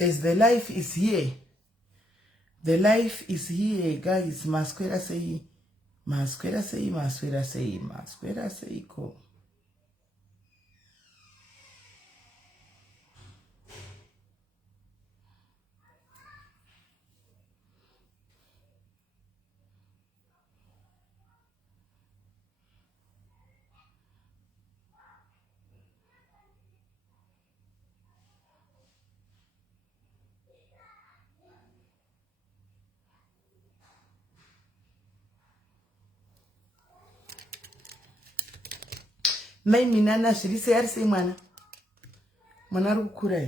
As the life is here, guys. Masquera say, ko. Mai minana shirise yari sei mwana rukura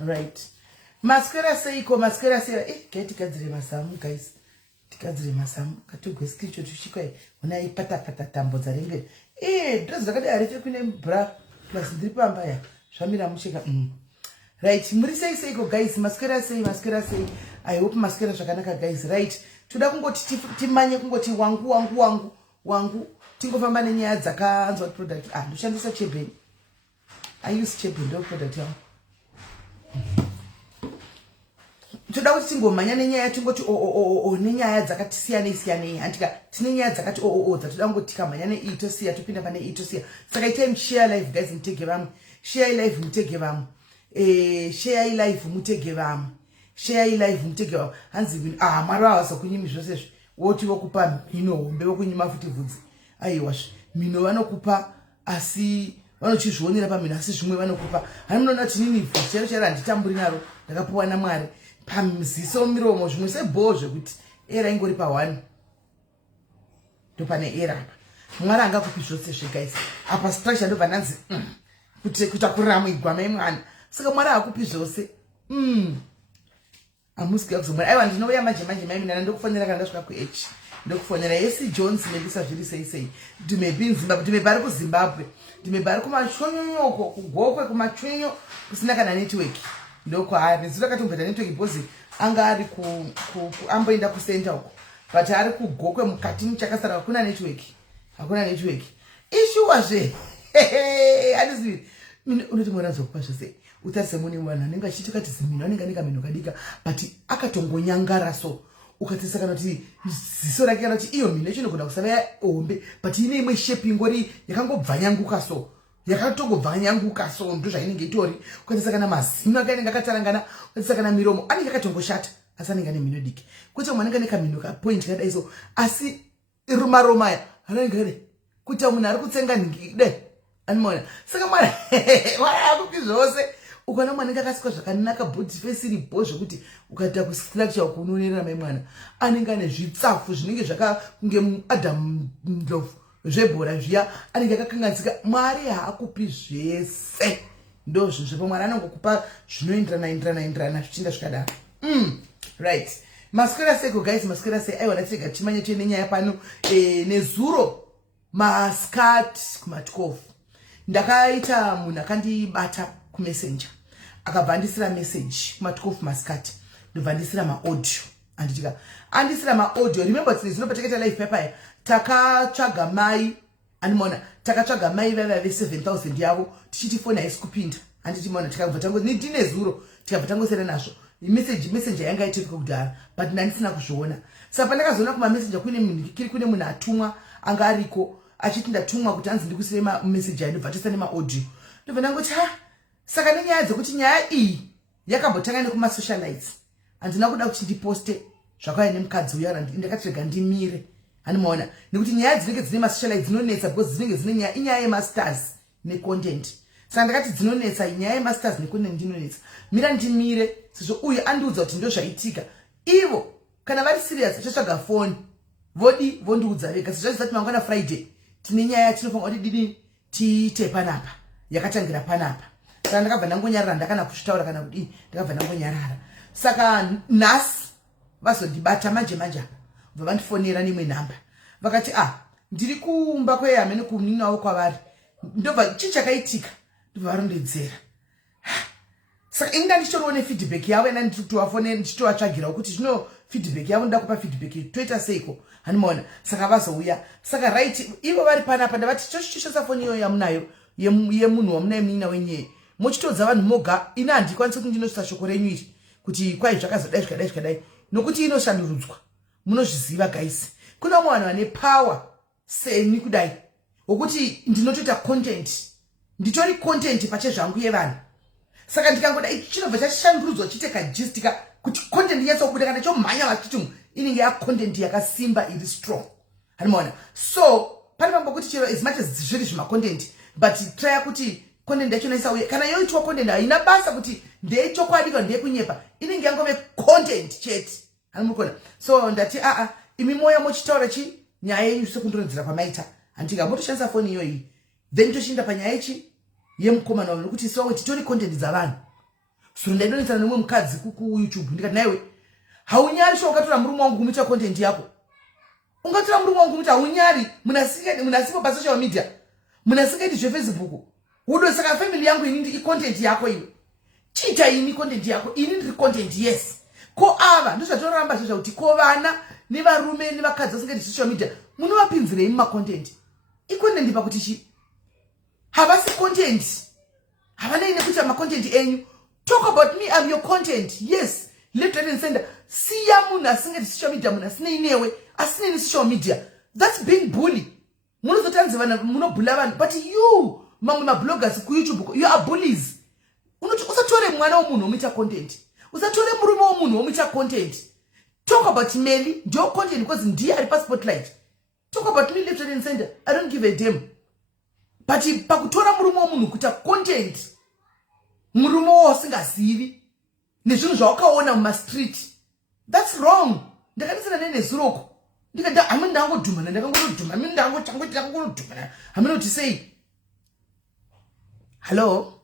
right. Masquera say ko kai tikadzire masamu guys, tikadzire masamu katogwe screenshot tuchikwa ona ipata tambo dzarenge dress zakade arife kune bra plus ndiri pamba ya zvamira musheka right. Muri sei ko guys. Masquera say I hope masquera zvakanaka guys right. Toda kungoti timanye kungoti wangu tingofamba nenyaya dzakaanzwa product ndoshandisa cheben. I use cheben ndo product yangu. Toda kuti tingomanya nenyaya tingoti nenyaya dzakati siyane antika tine nyaya dzakati dzatoda ngoti kamanya neitosiya topinda pane itosiya. Saka item share live guys, mutege vamwe. Share live mutege vamwe. Share live mutege vamwe. Hanzi mara vasakunyimi zvose woti wokupa mino hombe wokunyima futi vhudzi. Aiwa mino vanokupa asi vanochizvionera pamino asi zvimwe vanokupa. Hanoona kuti nini vhudzi chero handitamburi naro ndakapuwa naMwari pamziso miromo zvimwe sebho zvekuti era ingori pa1 ndopane era apa. Mwari angakupi zvose guys. Apa structure ndobva ndanzi kuti kutakurira muigwama imwana. Saka Mwari akupi zvose. Amusika kuzomwari. Aiwa ndinouya manje mai mina ndokufonera kana ndasvika kuH. Ndokufonera Yesi Jones nebisa zviri sei. Ndimebhi Zimbabwe, ndimebari kuZimbabwe. Ndimebari kumachonyoko, kugokwe kumachonyo kusina kana network. Ndoko ari zura katombeta network because anga ari amboenda ku center uko. But ari kugokwe mukati muchakasara hakuna network. Issue wazve. Adizi. Unoti Mwari azokupa zvose. Utase muni mwana nenga chitika tizimino nenga mino kadika but akatongonyangara so ukatisa kana kuti ziso rake kana kuti iyo mino chinogona kusava hombe but ine imwe shape ingori yakangobvanyanguka so ndo zvainenge itori. Ukatisa kana mazino akainenge akatarangana, ukatisa kana miromo anenge akatongoshata asi anenge ane mino diki. Kuti mwana ane kamino ka point kadai so asi roma ya anenge kuti munhu ari kutsenga nhingi animona. Saka Mwari akupi zvose. Ukana mwana akasikwa zvakanaka body face iri bho zvokuti ukaita kustructure kunonerera mai mwana anenge ane zvitsafu zvinenge zvakakunge Adam Ndlovu zvebhora zviya anenge akakanganisika. Mwari haakupi zvese ndozvo zvepo Mwari anongokupa zvinoenderana zvichinda zvikadaro. Right. Masquera seko guys, masquera se aiwa natega chimanye chenenyaya pano nezuro maskat kuma12 ndakaita munhu akandibata kumessenger akabvandisira message kuma12 maskati ndobvandisira maaudio anditika andisira maaudio. Remember today zinopateketa live paper takatsvaga mai animona takatsvaga mai vave 7000 yavo tichitifona haisi kupinda anditi mona tikabva tango ndine zuro tikabva tangosera nazvo messenger yanga itika kudhara but ndandisina kuzviona. Saka pandakazoona kuma messenger kune munhu atumwa anga ariko achiti ndatumwa kuti anzi ndikusire message ndobva tosa nemaaudio ndobva ndangoti saka nenyaya dzekuti nyaya iyi yakambotanga nekuma socialites handina kuda kuti ndiposte zvakauya nemukadzi uya ndakatirega ndimire hanimaona nekuti nyaya dzinenge dzine masocialites dzinonetsa because dzinenge dzine nyaya inyaya yemasters necontent. Saka ndakati dzinonetsa nyaya yemasters necontent ndinonetsa mira ndimire sezvo uyu andiudza kuti ndo zvaitika. Ivo kana vari serious achatsvaga phone vondiudza vega sezvo zvisati mangwana Friday tine nyaya tinofanira kuti dini tiite panapa yakatangira panapa. Saka ndakabva ndangonyarara ndakana kuzvitaura kana kuti ndakabva ndangonyarara. Saka nhasi vazondibata manje apa bva vandifonera nimwe nhamba vakati ndiri kumba kweyame nekuninawo kwavari ndobva chii chakaitika ndobva varondedzera. Saka inga ndichitoriwo feedback yavo ena nditovafonera ndichitovatsvagirawo kuti zvino feedback yavo ndakupa feedback toita seiko hanimaona. Saka vazouya. Saka right ivo vari panapa ndavati tochitoshandisa foni iyoyo yamunayo yemunhu wamunayo munina wenyeye mochitodza vanhu moga ina handikwanisi kuti ndinosvitsa shoko renyu iri kuti kwai zvakazodai zvikadai nokuti inoshandurudzwa. Munozviziva guys, kuna vanhu vane power seni kudai wokuti ndinotoita content nditori content pachezvangu yevanhu. Saka ndikangoda chinobva chashandurudzwa chiteka gist kuti content yatsokubuda kana chomhanya vachiti inenge yacontent yakasimba iri strong hanimaona. So pane mambo kuti chero as much as zviri zvimacontent but try kuti content yacho naisa uye kana yoitwa content haina basa kuti ndechokwadi kana ndekunyepa inenge yangove content chete hanimukona. So ndati imi moya mochitaura chi nyaya yenyu sekundoredzera pamaita handinga motoshandisa foni iyoyi then toshinda panyaya yechi yemukomana wavo nokuti so titori content dzavanhu. So ndaidonetsana nemwe mukadzi kuYouTube ndikati naiwe haunyari sho ukatora murume wangu kumita content yako ungatora murume wangu kumita haunyari munasipo pa social media munasingaiti zveFacebook udo. Saka family yangu ini ndi content yako iwe chita ini content yako ini ndiri content yes ko ava ndozvatoramba zvozva kuti ko vana nevarume nevakadzi vasingaiti social media munovapinzirei mumacontent icontent pakuti chi havasi content havana ine kuita macontent enyu. Talk about me, I'm your content. Yes, left right and center. Siya munhu asingaiti social media munhu asine inewe asine ni social media. That's being bully. Munozotanzi vana munobhula vanhu but you mamwe mabloggers kuYouTube you are bullies. Unoti usatore mwana womunhu womuita content usatore murume womunhu womuita content. Talk about Melly ndio content because ndiye ari pa spotlight. Talk about me left right and center. I don't give a damn. But pakutora murume womunhu kuita content murume wosingazivi nezvinhu zvawakaona mumastreet that's wrong. Ndakanisana nezuroko ndikati hami ndangodhumana ndakangodhumana mimi ndangodhumana hami noti sei hello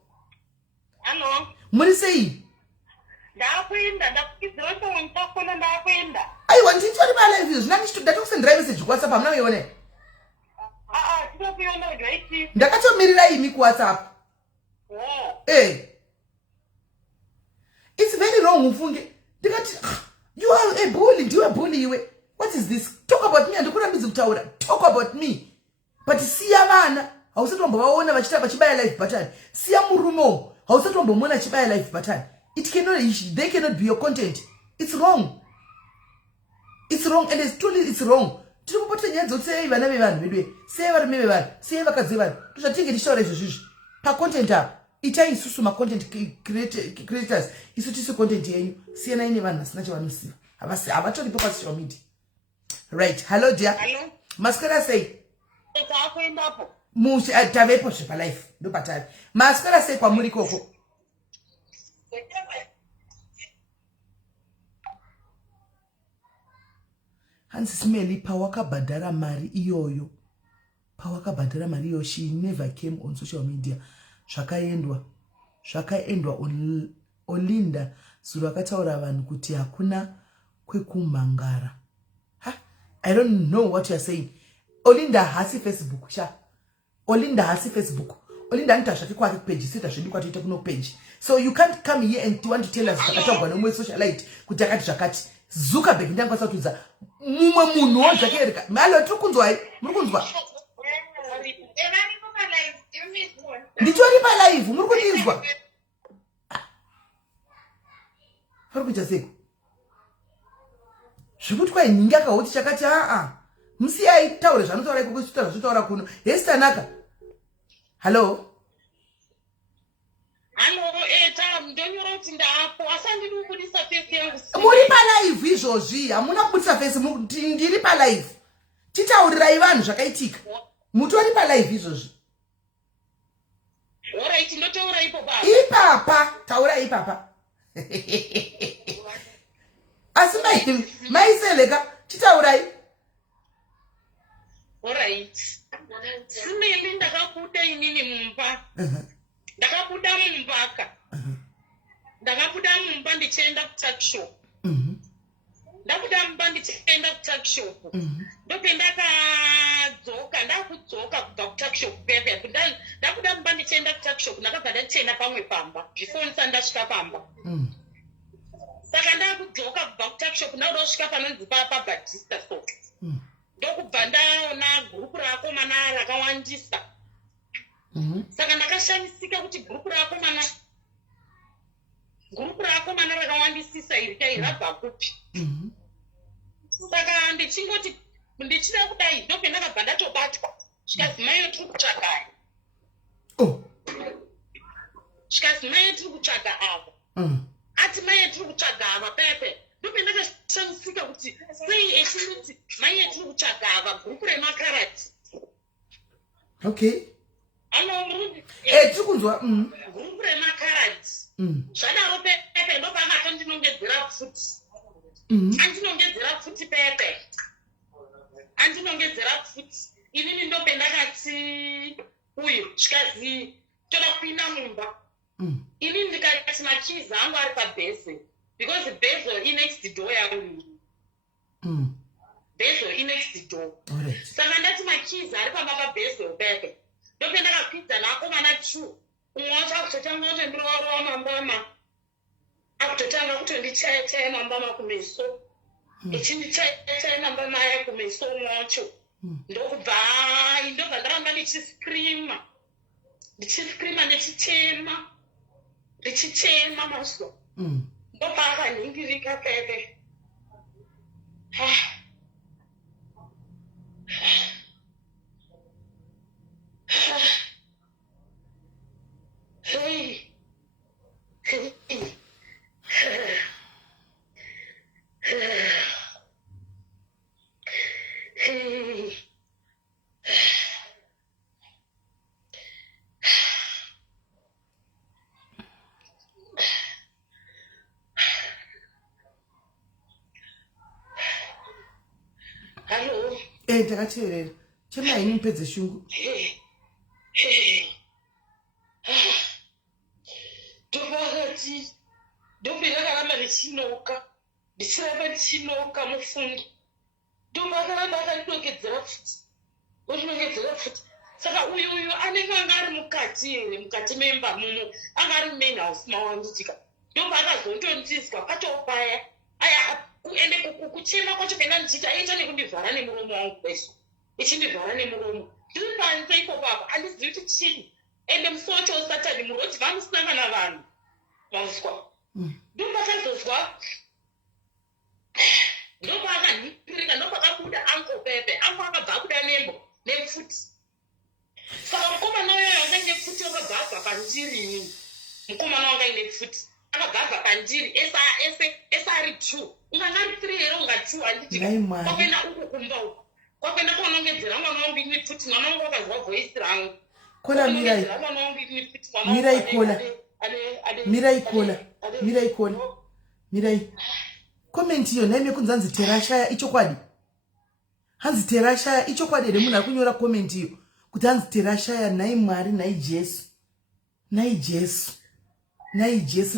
muri sei ndakuenda ndakukidzira kuti ndakona ndakuenda aiwa nditori palive izvo zvina ndatokusendera message kuWhatsApp hamuna kuiona tinokuiona right ndakatomirira imi kuWhatsApp it's very wrong ufunge ndikati you are a bully ndiwe bully iwe. What is this? Talk about me andikurambidzi kutaura. Talk about me. But siya vana hausati wambovaona vachibaya life button. Siya murume hausati wambomona achibaya life button. They cannot be your content. It's wrong. It's wrong and it's truly it's wrong. Tiri kupota nyaya dzotsei vana vevanhu vedwe. Sei varume vevanhu, sei vakadzi vevanhu. Tozvatinge tichitaura izvozvizvi. Pa content apa itai isusu ma content creators isu tisi content yenyu siyana ine vanhu vasina chavanosiva havatoripo pa social media. Right. Hello dear. Hello. Maskara sei takuendapo musi tavepo zvepa life ndo patari. Maskara sei kwamuri koko SIS MELLY pawakabhadhara mari iyoyo she never came on social media. Zvakaendwa Olinda zuro akataura vanhu kuti hakuna kwekumhangara. I don't know what you are saying. Olinda hasi Facebook Olinda hasi Facebook. Olinda anita zvake kwake page sita zvedu kwatoita kuno page. So you can't come here and want to tell us zvakatogwa nomwe socialite kuti akati zvakati. Zuckerberg ndangwa kudza mumwe munhu wozvakereka. Malo tiri kunzwa muri kunzwa? Nditori pa live muri kundinzwa? Ari kuita seko. Zvikuti kwa nyingi akauti chakati musiyai taure zvanotaura iko kusitaura zvitaura kuno. Yestanaka. Hello. ndonyora kuti ndapo asandiri kubudisa face yangu. Muri pa live izvozvi hamuna kubudisa face ndiri pa live. Titaurirai vanhu zvakaitika. Mutori pa live izvozvi. Alright, ndotaura ipo baba. Ipapa, taura ipapa. Asi maiseleka titaurai. Alright. SIS MELLY ndakakuta inini mumba. ndakabuda mumbaka ndakabuda mumba ndichienda kutakishop ndabuda mumba ndichienda kutakishop ndope ndakadzoka ndakudzoka kubva kutakishop pepe ndabuda mumba ndichienda kutakishop ndakabva ndatienda pamwe pamba before ndisati ndasvika pamba saka ndakudzoka kubva kutakishop ndakuda kusvika panonzi pabhadhista so ndokubva ndaona gurupu rakomana rakawandisa saka ndakashamisika kuti gurupu rakomana rakawandisisa iri dai rabva kupi saka ndichingoti ndichida kudai ndope ndakabva ndatobatwa zvikazi maiyo tiri kutsvaga zvikazi maiyo tiri kutsvaga avo ati maiyo tiri kutsvaga ava pepe ndope ndakashamisika kuti sei echindoti maiyo tiri kutsvaga ava gurupu remakarati okay tiri kunzwa gurupu remakarati zvadaro pepe ndopakatondinongedzera futi andinongedzera futi pepe andinongedzera futi inini ndope ndakati uyu zvikazi toda kupinda mumba inini ndikati machizi angu ari pabheze because bezel inext door yangu bezel inext door saka ndati machizi ari pamba pabhezel pepe ndope ndakakwidza nakomana 2 umwe wacho akutotanga kutondirovarowa mambama akutotanga kutondichaya mambama kumeso echindichaya mambama aya kumeso umwe wacho ndobva ndaramba ndichiskirima ndichichema maso ndobva akanhingirika pepe Hello. Ndakateerera chemai mupedze shungu ndopakati ndope ndakaramba ndichiramba mufundo ndopakaramba akandinongedzera futi saka uyu anenge anga ari mukati memba mumo anga ari mumain house mawanditika ndopa akazondondizwa patopaya aya ende kuchema kwacho pena ndichiti aita nekundivhara nemuromo wangu kweso echindivhara nemuromo ndiri panze ipopo apa handizivi kuti chii ende musocho satani muroti vamusangana vanhu vazwa ndopakazozwa ndopaakanhipirika ndopakabuda anko pepe anko akabva akuda nembo nefuti saka mukomana uyoyo wanga ine futi wakabva pandiri mukomana wanga ine futi akabva pandiri ese ari 2 unganga ari 3 here unga 2 handiti kwakuenda uku kumba uku kwakuenda kwaunongedzera mwana wangu ine futi mwana wangu wakazwa voisi rangu kola mirai komenti iyo naime kunzi hanzi terashaya ichokwadi hanzi terashaya ichokwadi here munhu ari kunyora komenti iyo kuti hanzi terashaya nai mwari nai jesu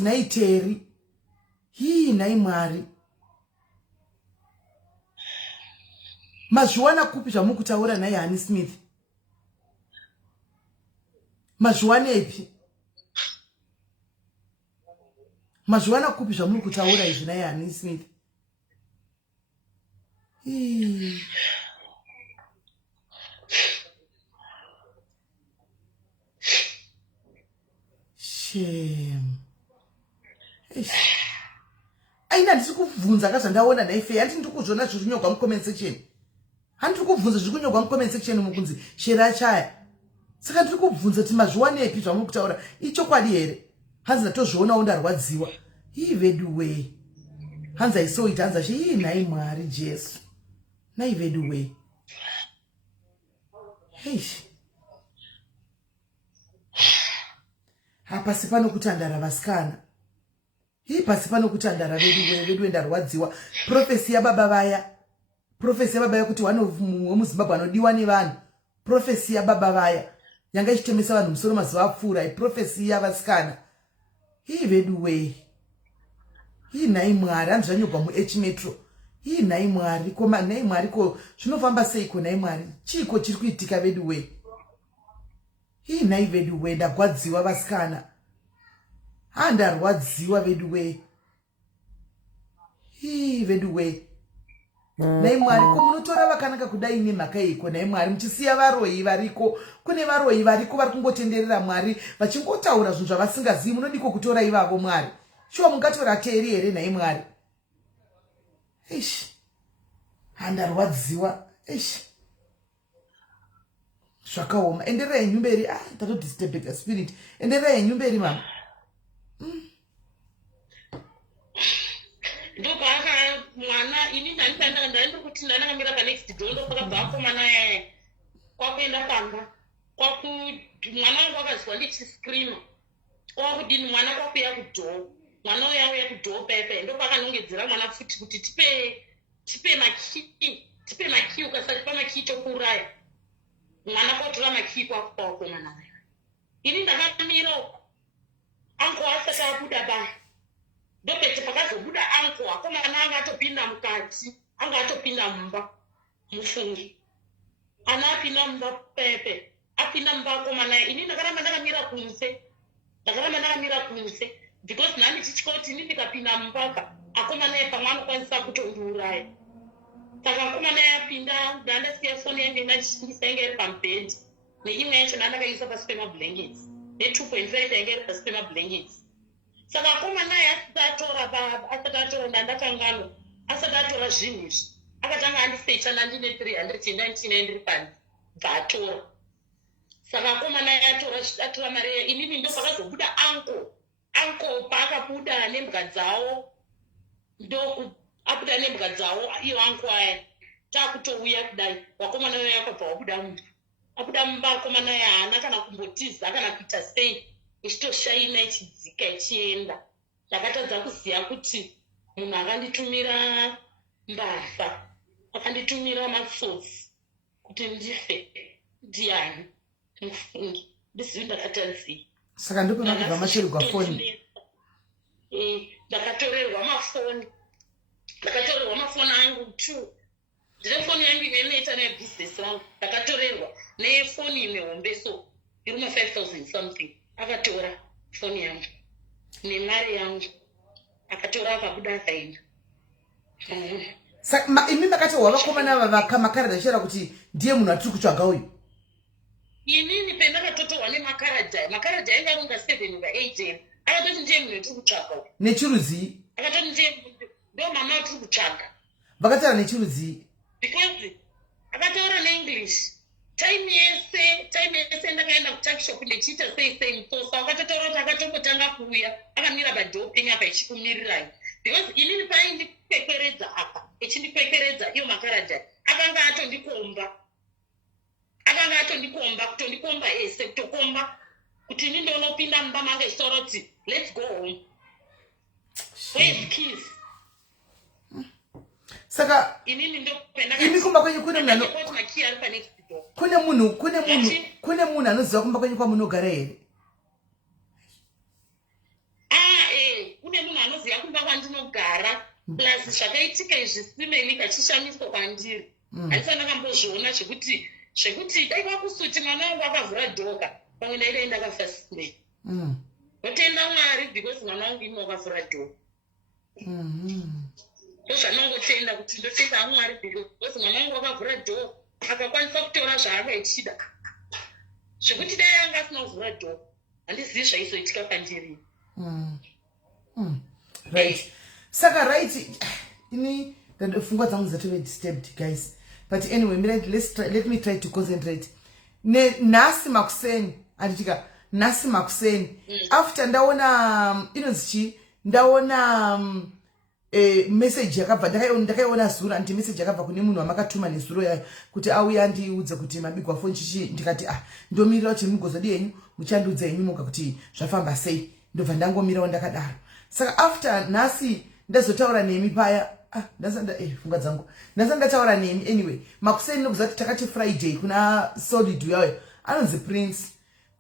nai teri nai mwari mazviwana kupi zvamukutaura nai Hani Smith mazviwanepi mazviwana kupi zvamuri kutaura izvi nai Hani Smith shame aina ndisi kubvunza kazvandaona naife handiti ndiri kuzviona zviri kunyogwa mucomment section handiri kubvunza zviri kunyogwa mucomment section mukunzi shera chaya saka ndiri kubvunza kuti mazviwanepi zvamuri kutaura ichokwadi here hanzi ndatozvionawo ndarwadziwa veduwe hanzi aisoita hanzi achi nai mwari jesu nai veduwe pasi pano kutandara vasikana pasi pano kutandara vedu ndarwadziwa profesi yababa vaya kuti wano wemuzimbabwe anodiwa nevanhu profesi yababa vaya yanga ichitemesa vanhu musoro mazuva apfuura iprofesi yavasikana hii veduwei hii nhai mwari hanzi zvanyogwa muh metro hii nhai mwari koma nhai mwari ko zvinofamba seiko nhai mwari chiiko chiri kuitika veduwei hii nhai veduwei ndagwadziwa vasikana handarwadziwa veduwei hii veduwei nhai mwari ko munotora vakanaka kudai nemhaka iko nhai mwari muchisiya varoyi variko kune varoyi variko vari kungotenderera mwari vachingotaura zvinhu zvavasingazivi munodiko kutora ivavo mwari shuwa mungatora teri here nhai mwari ish handarwadziwa ish zvakaoma endererai nyumberi ndatodisturbeka spirit endererai nyumberi mama ndopaka mwana ini ndairi kuti ndanakamira panext door ndopakabva akomana yaya kwakuenda pamba mwana wangu akazwa ndichiscreama kwakudini mwana kwakuya kudhoo mwana uya uya kudhoo paipai ndopakanongedzera mwana futi kuti tipe makii ukasatipa makii tokuuraya mwana kwatora makii kwakupawakomana waya ini ndakamira angu asati abuda ba ndopete pakazobuda angu akomana anga atopinda mukati anga atopinda mumba mufungi ana apinda mumba pepe apinda mumba akomana ini ndakaramba ndakamira kunze because nani chichikoti ini ndikapinda mumbaka akomana pamwe anokwanisa kutondiuraya saka akomana yapinda ndandasiya foni yange ndachishingisa yange iri pamubhedhi neimwe yacho ndandakaisa pasi pemablankets ne2.5 yange iri pasi pemablankets saka akomana asati atora ndandakangano asati atora zvinhu izvi akatanga andisecha ndandine 300 ndandine ndiri panzi bvaatora saka akomana atora mari inini ndopakazobuda anko paakabuda nembwa dzawo abuda nembwa dzawo iyo anko aya taakutouya kudai wakomana uya akabva wabuda mumba abuda mumba akomana aya haana kana kumbotiza kana kuita sei ichitoshaina ichidzika ichienda ndakatadza kuziva kuti munhu akanditumira mbavha akanditumira matsotsi kuti ndife ndiani mufungi ndisivi ndakatadziva saka ndopamakabva masheregwa foni ndakatorerwa mafoni angu 2 ndine foni yangu imwe inoita nebusiness rangu ndakatorerwa nefoni imwe hombe so iruma 5000 something akatora foni yangu nemari yangu akatora akabuda akaenda imi makati wavakomana vamakaradha kuti ndiye munhu atiri kutsvaga uyu inini pendakatotorwa nemakaradha ainge aronga 7 va8 akatoti ndiye munhu atiri kutsvaga uyu nechirudzi akatoti ndiye ndo mama atiri kutsvaga vakataura nechirudzi because akataura neenglish time yese ndakaenda kutakishop ndichiita sei mutosa akatotaura kuti akatombotanga kuuya akamira padhoo penyapa ichikumirirai because inini paindipekweredza apa echindipekweredza iyo makaradha akanga atondikomba kutondikomba ese kutokomba kuti ini ndonopinda mumba manga ichitaura kuti let's go home where's keys saka inini imi kumba kwenyu kune munhu anoziva kumba kwenyu kwamunogara here kune munhu anoziva kumba kwandinogara plus zvakaitika izvi simeli kachishamiswa kwandiri handisa ndakambozviona zvekuti dai kwakusuti mwana wangu akavhura dhoka pamwe daidai ndakafasirei notenda mwari because mwana wangu imi wakavhura dhoka ndozvanongotenda kuti ndotenda mwari because mwana wangu wakavhura dhoka akakwanisa kutora zvaakaichida zvekuti dai anga asina kuvhura dhoka handizivi zvaizoitika pandiri right saka right ini pfungwa dzangu dzatove disturbed guys but anyway let me try to concentrate nhasi makuseni anditika nhasi makuseni after ndaona inonzi ndaona message yakabva ndakaiona zuro anti message yakabva kune munhu wamakatuma nezuro yayo kuti auya andiudze kuti mabigwa foni chichi ndikati ndomirira kuti mugozodi yenyu muchandiudza yenyu kuti zvafamba sei ndobva ndangomirawo ndakadaro saka after nhasi ndazotaura nemi paya pfungwa dzangu ndataura nemi anyway makuseni nokuzati takati friday kuna solid yayo anonzi prince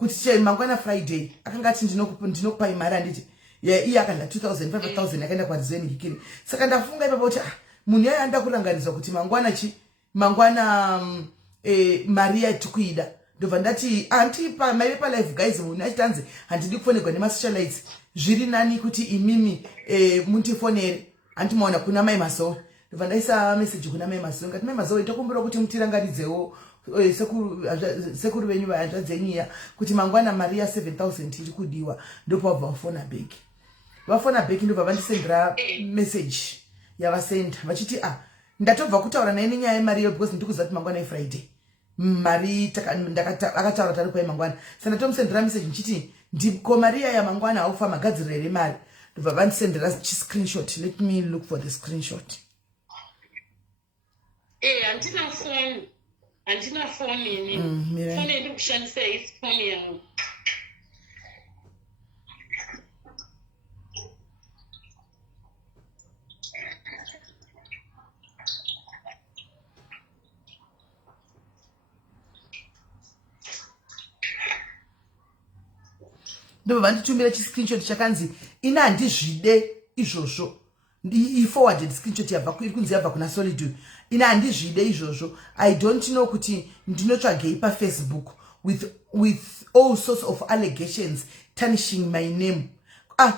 kuti mangwana Friday akanga ati ndinokupai mari anditi iye akadla 2000 5000 akaenda kwarizeni ngikini. Saka ndafunga ipapo kuti munhu yaya anda kurangarizwa kuti mangwana mari yatikuida. Ndobva ndati antipa maive palive guys, munhu achitanzi handidi kufonerwa nemasocialites, zviri nani kuti imimi mundifonere. Andimaona kuna mai Masowe. Ndobva ndaisa message kuna mai Masowe ngati mai Masowe tokumbira kuti mutirangaridzewo sekuru venyu vahanzvadzenyiya kuti mangwana mari ya 7000 iri kudiwa. Ndopabva vafona beki. Vafona beki ndobva vandisendera message yavasenda vachiti ndatobva kutaura naye nenyaya yemari because ndikuziva kuti mangwana Friday mari akataura tari kupai mangwana. Saka ndatomusendera message nchiti ndiko Maria ya mangwana haufa magadzirire mari. Ndobva vandisendera screenshot. Let me look for the screenshot. Andina phone ini. Phone ndi kushandisa phone yangu. Ndobva vanditumira screenshot chakanzi ina handizvide izvozvo. I-forwarded screenshot yabva kunzi yabva kuna Solitude. Ina handizvide izvozvo. I don't know kuti ndinotsvagei paFacebook with all sorts of allegations tarnishing my name.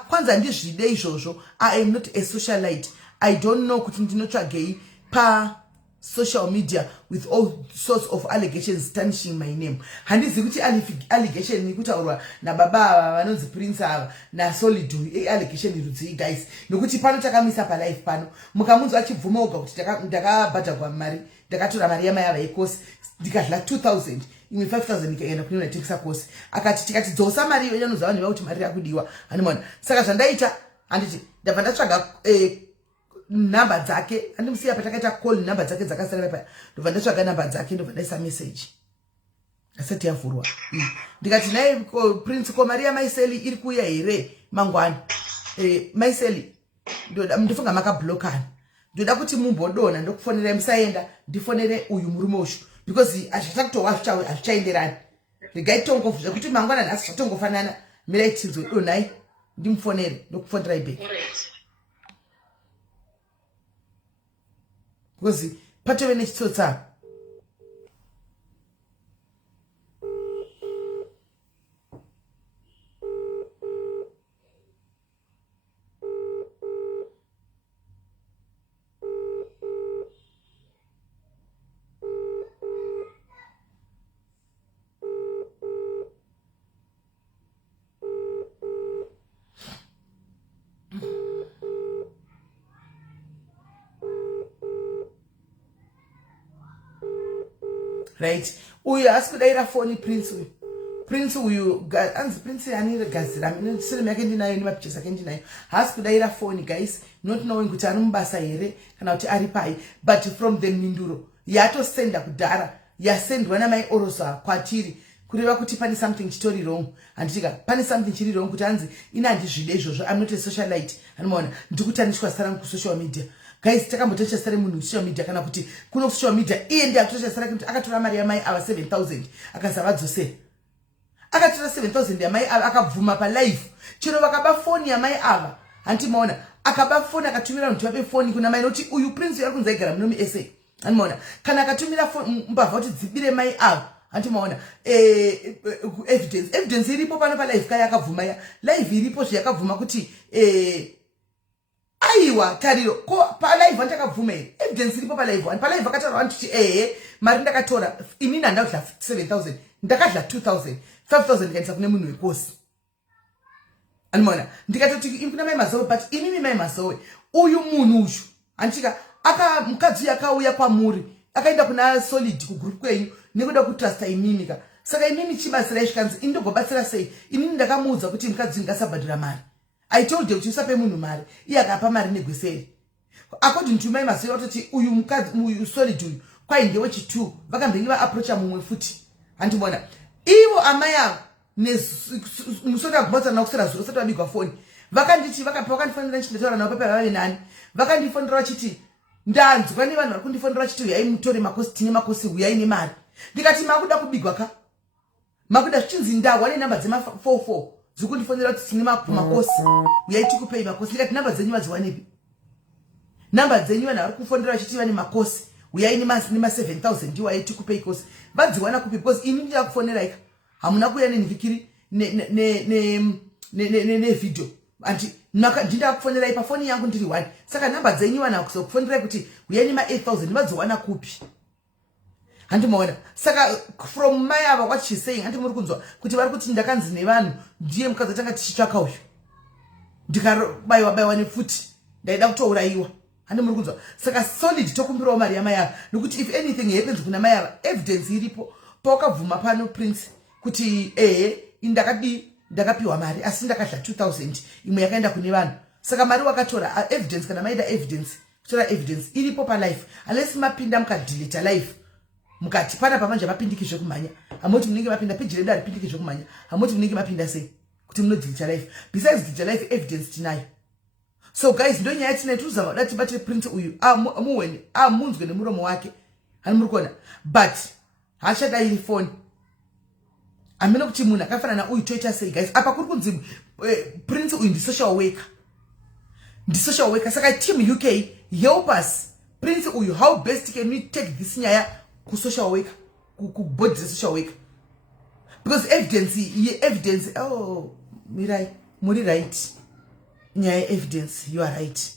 Kwanza handizvide izvozvo. I am not a socialite. I don't know kuti ndinotsvagei pa social media with all sorts of allegations tarnishing my name. Handizi kuti allegation ni kutaurwa na baba vanonzi Prince ava na Solitude allegation irudzi guys. Nokuti pano takamisa pa live pano mukamunzwa achibvuma oga kuti ndakabhadha kwa mari, ndakatora mari yama yava yeCOS ndikadla 2000 imwe 5000 ikaenda kune taxa course. Akati tikati dzosa mari iyo inozowa ndiva kuti mari yakudiwa. Hanimona. Saka zvandaita handiti ndabva ndatsvaga namba dzake, andimusiya patakaita call namba dzake dzakasara paya. Ndobva ndatsvaga namba dzake ndobva ndaisa message asati yavhurwa. Ndikati naye Prince ko Maria Maiseli iri kuya here mangwana. Maiseli ndofunga makablokana. Ndoda kuti mumbodona ndokufonera musaenda ndifonere uyu murume ushu because achatakutowa azvichaenderana. Regai tongofuzva kuti mangwana nhasi zvatongofanana. Mirai tinzo donai ndimufonere ndokufonera ibe. Because patove nechitsotsa. Right? Uyu asikudaira phone Prince uyu anzi Prince anire gazira mina siri yake ndinayo ni mapichesa yake ndinayo. Hasikudaira phone guys, not knowing kuti ari mubasa here kana kuti ari pai, but from the minduro yatosenda kudhara yasendwa namai Orosa kwatiri kureva kuti pane something chitori wrong. Anditika pane something chiri wrong kuti anzi ina handizvide izvozvo. I'm not a socialite. Anomaona ndikutanishwa sara ku social media. Guys, takambotocha sare munhu social media kana kuti kuno social media iye ndiye akutocha sare kuti akatora mari yamai ava 7000 akazava dzose. Akatora 7000 yamai ava akabvuma pa live. Chero vakaba phone yamai ava. Antimaona akaba phone akatumira mtu wape phone kuna mai noti uyu Prince yari kunza igara munomi essay. Antimaona kana akatumira phone mbavha kuti dzibire mai ava. Antimaona evidence iripo pano pa live kaya akabvuma ya. Live iripo zvakabvuma kuti aiwa tariro ko pa live andakabvuma evidence iripo pa live akataura vantu kuti mari ndakatora inini ndakadla 7000 ndakadla 2000 5000 ndikaisa kune munhu wekosi. Animona ndikatoti kuna mai Masowe, but inini mai Masowe uyu munhu uyu antika mukadzi yakauya kwamuri akaenda kuna Solid ku group kwenyu nekuda kutrusta imimika. Saka imimi chibasira ishikanzi indogobatsira sei inini ndakamuudza kuti mukadzi ngasabhadhira mari. I told you to usape munhu mari iye akapa mari negweseri. According to mai Masowe watoti uyu mukadzi uyu Solid uyu kwainge wechi2 vakambeni va approacha mumwe futi. Andibona ivo amai avo musoro agumbatsa nakusera zuro sati vabigwa foni vakanditi vakandifonera chindataura navo pepa vave nani vakandifonera vachiti ndanzwa nevanhu vari kundifonera vachiti uyai mutore makosi tine makosi uyai nemari. Ndikati makuda kubigwa ka makuda chinzi ndawa ne number dzema 44 zikundifonera kuti tine makosi uyai tikupei makosi ndikati number dzenyu vadziwanepi number dzenyu vanhu vari kufonera vachiti vane makosi uyai nima 7000 ndiwo uyai tikupei kosi vadziwana kupi because ini ndira kufoneraika hamuna kuuya nenvikiri ne video anti ndinda kufonerai pafoni yangu ndiri 1 saka number dzenyu vanhu kuzokufonerai kuti uyai nima 8000 vadziwana kupi handimaona saka from my ava what she's saying handi muri kunzwa kuti vari kuti ndakanzi nevanhu ndiye mukazotanga tichitsvaka uyu ndikabayiwa nefuti ndaida kutourayiwa handi muri kunzwa saka solid tokumbirawo mari yamai ava nokuti if anything happens kuna mai ava evidence iripo paukabvuma pano prince kuti ndakapiwa mari asi ndakadla 2000 imwe yakaenda kune vanhu saka mari wakatora evidence kana maida evidence kutora evidence iripo palife unless mapinda mukadeleta life mukati pana pamanje mapindikizve kumhanya hamoti munenge mapinda peji redu haripindikizve kumhanya hamoti munenge mapinda sei kuti munodeleta life besides deleta life evidence tinayo so guys ndo nyaya tinayo tuzama kuda tibate prince uyu muweni munzwe nemuromo wake hani muri kuona but hachada iri phone amene kuti munhu akafanana na uyu toita sei guys apa kuri kunzi prince uyu ndi social worker saka team UK help us prince uyu how best can we take this nyaya ku social worker ku board social worker because evidence oh mirai muri right nyaya evidence you are right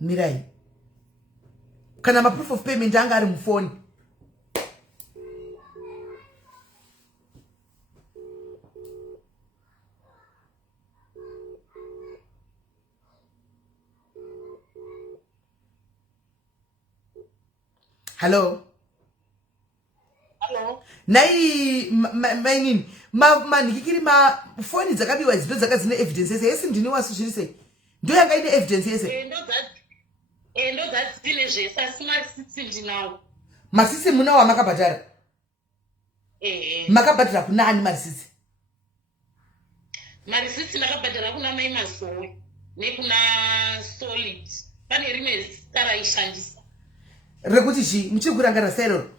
mirai kana ma proof of payment anga ari mufoni hello nai mainini manhikiri mafoni dzakabiwa idzo dzakadzine evidence yese yesi ndini wasu zviri sei ndo yanga ine evidence yese ndo dzadzine zvese asi masisi ndinawo masisi munawo amakabhadhara makabhadhara kuna ani marisisi ndakabhadhara kuna mai mazowe nekuna solid pane rimwe zita raishandisa rekuti chii muchiri kurangarira sairoro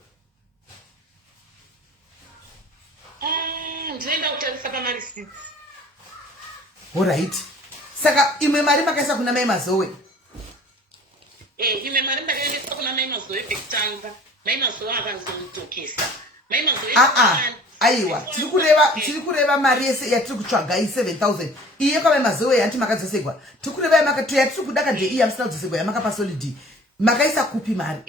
ndinoenda kutarisa pamarisiti alright saka imwe mari makaisa kuna mai mazowe imwe mari ndakaendesa kuna mai mazowe pekutanga mai mazowe akazondokesa mai mazowe aiwa tiri kureva mari yese yatiri kutsvaga i7000 iye kwamai mazowe yanti makadzosegwa tiri kureva yatiri kudaka ndeiyi yamusina kudzosegwa yamakapa solid makaisa kupi mari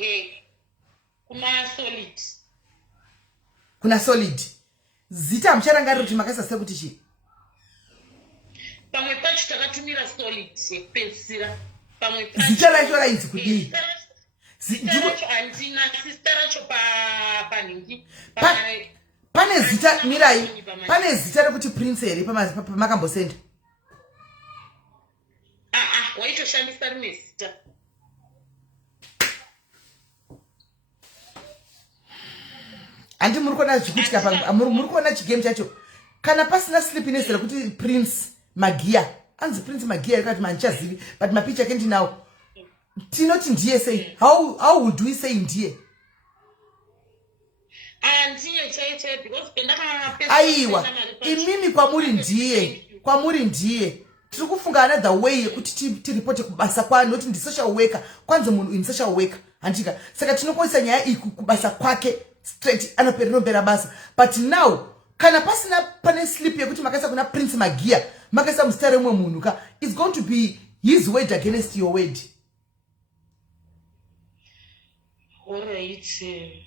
kuna solid zita hamucharangarira kuti makaisa sekuti chii pamwe pacho takatumira solid sekupedzisira pamwe zita racho rainzi kudii handina sista racho panhingi pane zita mirai pane zita rekuti prince here pamakambosenda waitoshandisa rimwe zita handi muri kuona zvikuitika muri kuona chigame chacho kana pasina slipiness rekuti prince magia anzi prince magia yakati mandichazivi but mapicha ake ndinawo tinoti ndiye sei how would we say ndiye aiwa imimi kwamuri ndiye tiri kufunga another way yekuti tiripote kubasa kwani noti ndi social worker kwanzi munhu ini social worker handika saka tinokoisa nyaya iyi kubasa kwake straight anopera basa but now kana pasina pane slip yekuti makaisa kuna prince magia makaisa muzita remwe munhu ka it's going to be his word against your word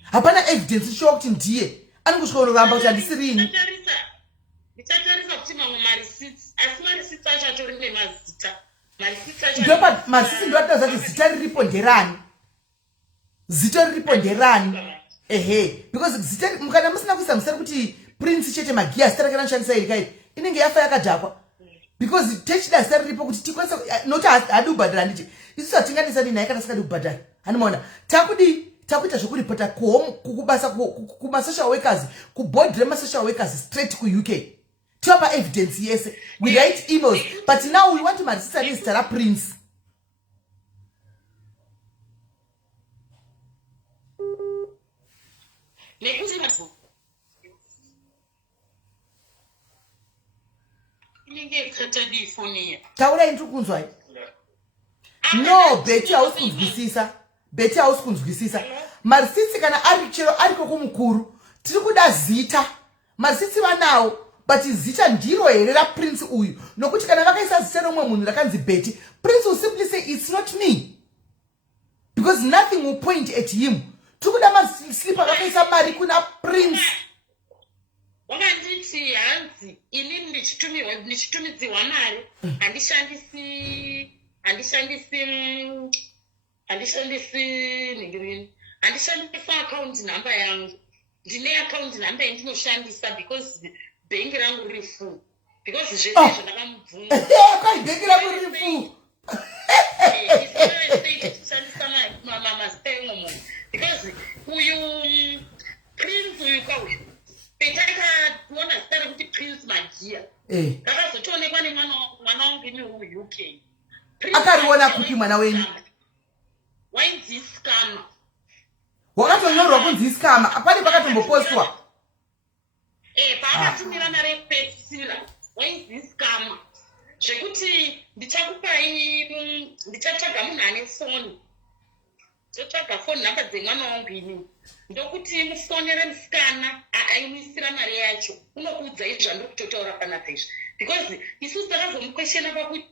hapana evidence sho kuti ndiye anongosvikororamba kuti handisirini ndichatarisa kuti mamwe marisiti asi marisiti acho atori nemazita marisiti ndoatauza kuti zita riripo nderani zita riripo nderani ehe because zita mukana musina kuisa musari kuti prince chete magia zita rake ranoshandisa iri kai inenge yafa yakadhakwa because techida zita riripo kuti tikwanisa noti hadi kubhadhara nditi isusu hatinganisani naye kana sikadi kubhadhara hanimaona takuita zvokuripota kubasa kumasocial workers kuboard remasocial workers straight kuuk tiwapa evidence yese we write emails but now we want to marisisa nezita raprince inenge katadi phone ya taura intri kunzwai no Betty hausikunzwisisa Betty hausikunzwisisa marisitsi kana ari chero ariko kumukuru tiri kuda zita marisitsi vanawo but zita ndiro here raprince uyu nokuti kana vakaisa zita romwe munhu rakanzi Betty prince will simply say it's not me because nothing will point at him tiri kuda maslipa vakaisa mari kuna prince wakanditi hanzi inini ndichitumidziwa mari handishandisi account number yangu ndine account number yandinoshandisa because bhengi rangu riri full because zvesezvo ndakamubvunza kai bhengi rangu riri full tichishandisa mastengo munhu because uyu prince uyu kauyu pendakaona zita rekuti prince magia ndakazotoonekwa nemwana wangu imi UK akariona kupi mwana wenyu wainzi scammer wakatonyorwa kunzi scammer apane pakatombopostiwa paakatumira mari yekupedzisira wainzi scammer zvekuti ndichatsvaga munhu ane foni totsvaga foni nhamba dzemwana wangu ini ndokuti mufonere musikana aimisira mari yacho unokuudza izvi zvandokutotaura panapa izvi because isusu takazomukweshena pakuti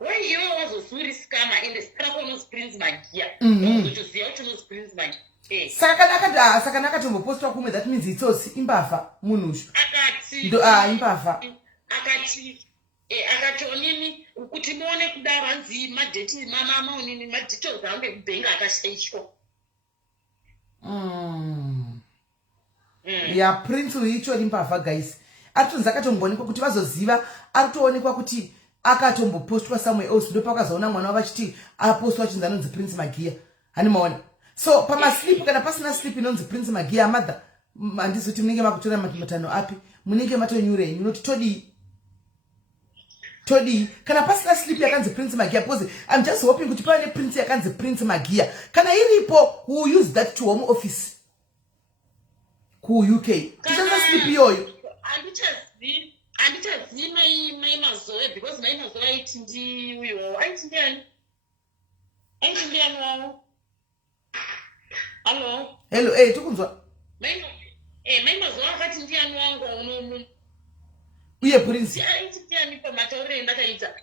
why iwe wazozuri scammer ende zita rako unozi prince magia unozotoziva kuti unozi prince magia saka nakatombopostiwa kumwe that means itsotsi imbafa munhushu imbafa akati onini kuti muone kudaro hanzi madheti maonini madetails angu ekubhengi akashayishwa ya prince uyichori mbavha guys aritonzi akatomboonekwa kuti vazoziva aritoonekwa kuti akatombopostwa somewhere else ndo pakazoona mwana wavo achiti apostwa chinzi anonzi prince magia hani maona so pamaslip kana pasina slip inonzi prince magia mother handizoti munenge makutora matanho api munenge matonyurei munoti todi kana pasina slip yakanzi prince magia because I'm just hoping kuti pane prince yakanzi prince magia kana iripo who will use that to home office ku UK tichaza slip iyoyo handichazivi mai mazoe because mai mazoe aiti ndi uyo aiti ndiani wavo hallo hello tikunzwa mai mazoe akati ndiani wangu unomu uye prince aiti ndiani pamatauriro endakaita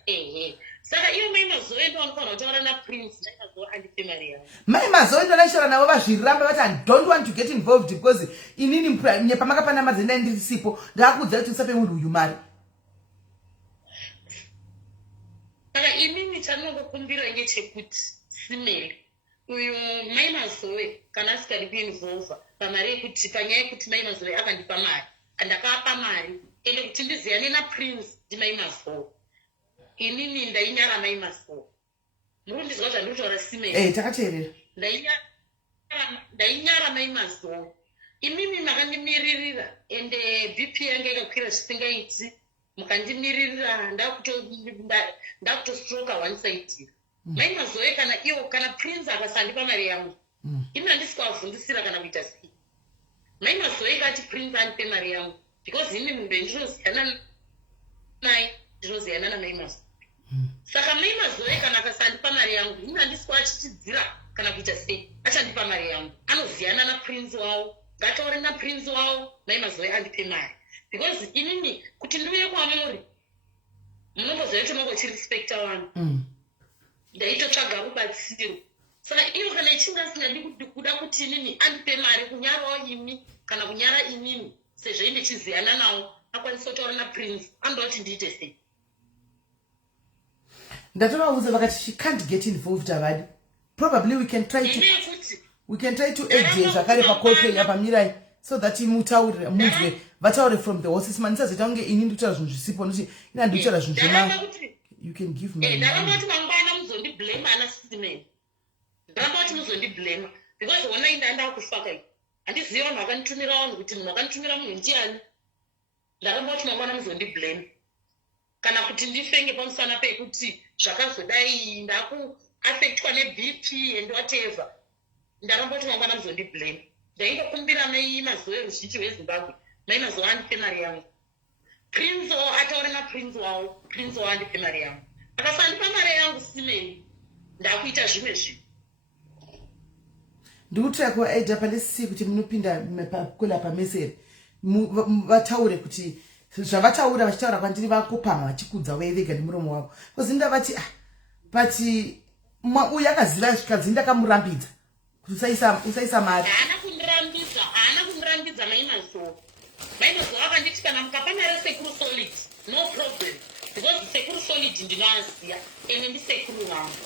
saka iyo mai mazoe ndoanofanira kutaura naprince mai mazoe andipe mari yangu mai mazoe ndonashora navo vazviramba vati I don't want to get involved because inini pamakapana madzenda ndisipo ndakuudza kuti ndisape munhu uyu mari saka inini chandinongokumbira ngechekuti simeli uyu mai mazoe kana asikadi kuinvolva pamari yekuti panyaya yekuti mai mazoe akandipa mari ndakapa mari ende kuti ndiziyane naprince ndimai mazoe inini ndainyara mai mazoe muri kundizwa zvandikutaura simeli takateerera ndainyara mai mazoe imimi makandimiririra ende bp yange ikakwira zvisingaiti mukandimirira ndakutostroka one side mai mazoe kana iwo kana prince akasandipa mari yangu imi handisikavhundisira kana kuita sei mai mazoe ikati prince andipe mari yangu because imi mumbe ndinoziyana naye ndinoziyana namai mazoe saka mai mazoe kana akasandipa mari yangu imi handisikuachitidzira kana kuita sei achandipa mari yangu anoziyana naprince wavo ngataure naprince wavo mai mazoe andipe mari because inini kuti ndiuye kwamuri munomboziva kuti mongochirespekta vanhu ndaitotsvaga rubatsiro saka iyo kana ichinge asingadi kuda kuti inini andipe mari kunyarawo imi kana kunyara inini sezvo indichiziyana nawo akwanisa kutaura naprince anoda kuti ndiite sei ndatovaudza vakati she can't get involved avadi probably we can try to edge zvakare pakopeya pamirai so that mutaurire munzwe vataure from the horses man ndisazoita kunge ini ndikutaura zvinhu zvisipo nokuti ina ndikutaura zvinhu zvema you can give me ndaramba kuti mangwana muzondiblame ana simen ndaramba kuti muzondiblame because ona inda ndakufaka iyi handizivi vanhu vakanditumira vanhu kuti munhu akanditumira munhu ndiani ndaramba kuti mangwana muzondiblame kana kuti ndifenge pamusana pekuti zvakazodai ndakuafektwa nebp and whatever ndaramba kuti mangwana muzondiblame ndaingokumbira mai mazoe ruzhinji rwezimbabwe mai mazoe andipe mari yangu prince ataura naprince wavo, prince wandipe mari yangu. Akasandipa mari yangu simeni, ndakuita zvimwe zvinhu. Ndikutira kuvaedha pane sisi kuti munopinda kula pameseri vataure kuti zvavataura vachitaura kwandiri vakopama vachikudza wewe vega nemuromo wavo because pati uyu akaziva zvikadzi ndakamurambidza kuti usaisa mari. Haana kundirambidza mainazo akanditi kana mukapa mari sekuru solid no problem because sekuru solid ndinoaziya ene ndisekuru wangu.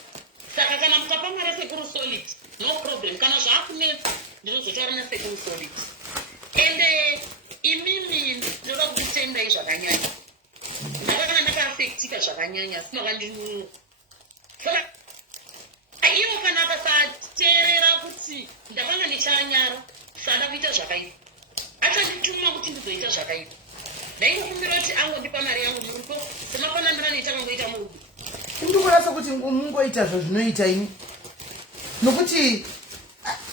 Saka kana mukapa mari sekuru solid no problem. Kana zvaakunetsa ndinozotaura nasekuru solid. Ende imimi ndinoda kutendai zvakanyanya. Ndakanga ndakaafektika zvakanyanya sino kandinun'una. Saka ivo kana akasateerera kuti ndakanga ndichanyara sada kuita zvakaipa achandituma kuti ndizoita zvakaipa. Ndaingokumbira kuti angondipa mari yangu muruko semafanandiranoita kangoita murudo. Ndikuona kuti mungoita zvinoita ini nokuti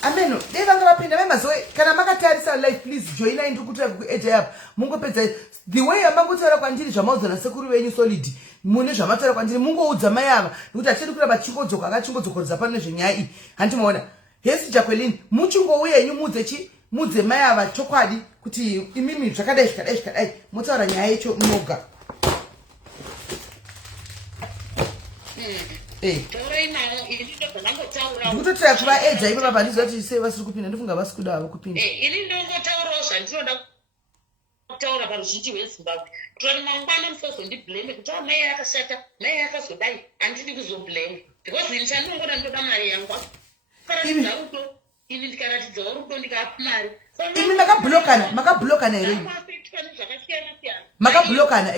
ameno dei vanga vapinda vemazoe kana makatarisa life please join in ndikutora kuedge up mungopedza the way amangotaura kwandiri zvamaudza nasekuru venyu solid mune zvamataura kwandiri mungoudza mai ava nokuti achiri kuramba chingodzoka akachingodzokorodza pano zvenyaya iyi handimaona hesi Jacqueline muchingouya henyu mudze mai ava chokwadi kuti imimi zvakadai motaura nyaya yacho moga. Ndikutotira kuvaedza ivo baba ndizoti sei vasiri kupinda ndifunga vasi kuda havo kupinda. Ini ndongotaurawo zvandinoda kutaura paruzhinji rweZimbabwe kuti mangwana musazondiblame kuti mai akashata mai akazodai handidi kuzoblame because ini chandinongoda ndoda mari yangu karatidza rudo ini ndikaratidzawo rudo ndikapa mari imi makablokana here makablokana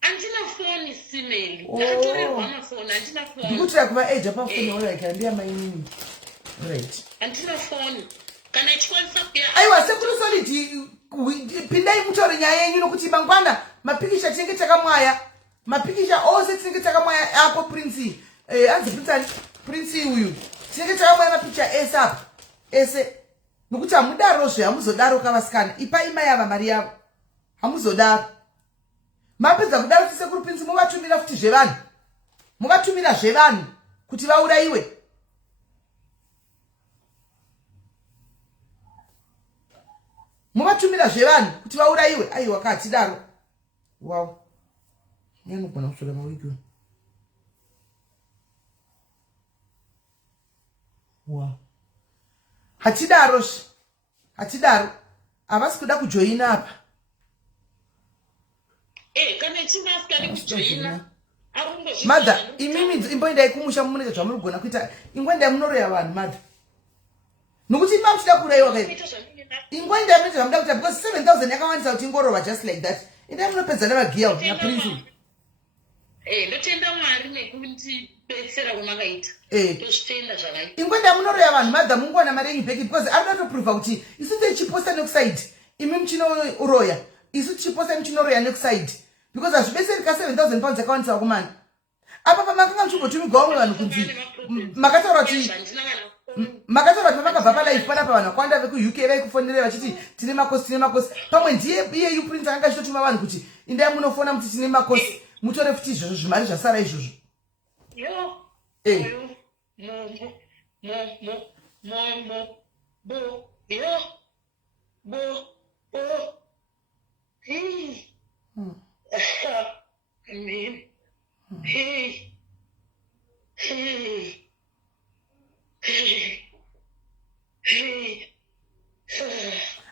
handina foni simeli ndakatorerwa mafoni handina foni ndikutira kuvaedha pafoni olaika ndiya mainini right handina foni kana ichikwanisa kuya aiwa sekuru solid pindai mutaure nyaya yenyu nokuti mangwana mapikisha tinenge takamwaya mapikisha ose tinenge takamwaya ako prince anzi prince uyu tinenge takamwaya mapikicha ese apa ese nokuti hamudarozve hamuzodaro kavasikana ipai mai ava mari yavo hamuzodaro mapedza kudaro tisekuru prince muvatumira futi zvevanhu muvatumira zvevanhu kuti vaurayiwe. Muvatumira zvevanhu kuti vaurayiwe aiwa katidaro wow yanogona kusvika mawiki wow hatidaro havasi kuda kujoina apa kana chingasikadi kujoina madha imimi imboendai kumusha munenge zvamurigona kuita ingwendai munoroya vanhu madha nokuti ima muchida kuurayiwa kai ingwenda manje vamuda kuita because 7,000 yakawanisa kuti ingorova just like that enda munopedza navagiya kuti naprince ndotenda mwari nekundibetsera kumakaita tozvitenda zvakaita ingwenda munoroya vanhu madha mungowana mari yenyu bheki because ari natoprova kuti isu tichiposta nekuside imi muchinoroya isu tichiposta muchinoroya nekuside because hazvibetseri ka 7,000 pounds yakawanisa vakomana apa pamakanga muchimbotumigwa vamwe vanhu kunzi makataura kuti makataura kuti makabva palife panapa vanhu vakwanda vekuuk vaikufonera vachiti tine makosi pamwe ndiye iye uprince anga achitotuma vanhu kuti indai munofona muti tine makosi mutore futi izvozvo zvimari zvasara izvozvo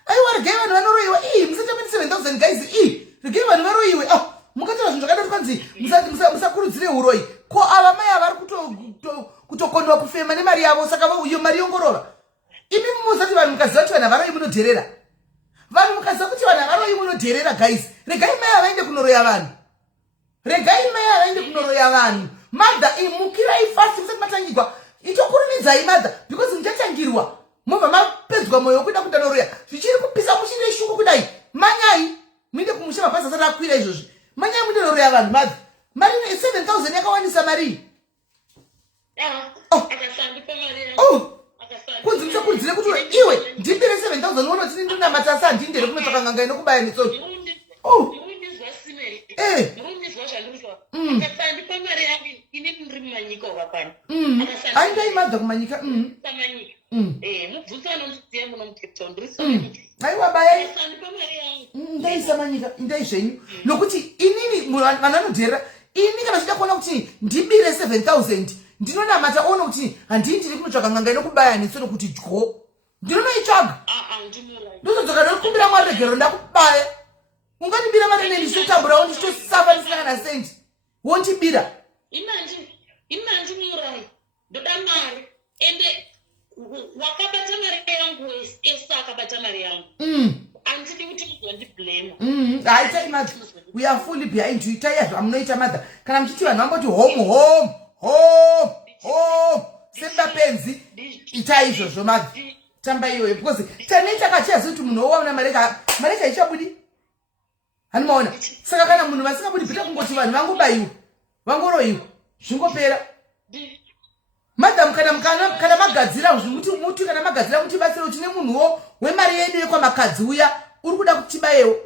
aiwa regai vanhu vanoroyiwa musatamani 7,000 guys regai vanhu varoyiwe mukatora zvinhu zvakadaro kwanzi musakurudzire uroyi ko ava mai ava vari kutokondwa kufema nemari yavo saka iyo mari yongorova imi musati vanhu mukaziva kuti vanhu havaroyi munodherera vanhu mukaziva kuti vanhu havaroyi munodherera guys regai mai avaende kunoroya vanhu regai mai avaende kunoroya vanhu madha mukirai fast musati matangirwa itokurumidzai madha because muchatangirwa mobva mapedzwa mwoyo wekuda kudanoroya zvichiri kupisa muchine shuku kudai manyai muinde kumusha mabhazi asati akwira izvozvi manyai mundanoroya vanhu madha mari 7,000 yakawanisa mari kunzi musakurudzire kuti iwe ndipire 7,000 uno tini ndinamatasa handindere kunotsvaka nganga inokubaya netsoni Oh. Murumizwa simeri. Eh. Murumizwa zvandirizwa. Akasandipa mari yangu inini ndiri mumanyika wakapani. Ainda imadza kumanyika. Samanyika. Mubvunzo anondiziva muno muCape Town ndiri samanyika. Aiwa bayai. Akasandipa mari yangu. Ndai samanyika, ndai zvenyu. Nokuti inini vanhu vanodhera ini kana chida kuona kuti ndibire 7,000 ndinonamata ona kuti handii ndiri kunotsvaga nganga inokubaya nesoro kuti dyo ndinonoitsvaga ndozodzoka ndokumbira mwaregero ndakubaya ungandibira mari ine ndichitotamburawo ndichitosafa ndisina kana sendi wondibira inandimurai ndoda mari ende wakabata mari yangu esa akabata mari yangu handidi kuti muzondiblema haitai madha we are fully behind you itai zvamunoita madha kana muchiti vanhu vangoti home sebapenzi itai izvozvo madha tamba iyoyo because tane takachiyazi kuti munhu owaona mari chaichabudi hanimaona saka kana munhu vasingabudi bvita kungoti vanhu vangobayiwa vangoroyiwa zvingopera madam kana magadzira muti kana magadzira kuti batsiro tine munhuwo wemari yedu yekwamakadzi uya uri kuda kutibayewo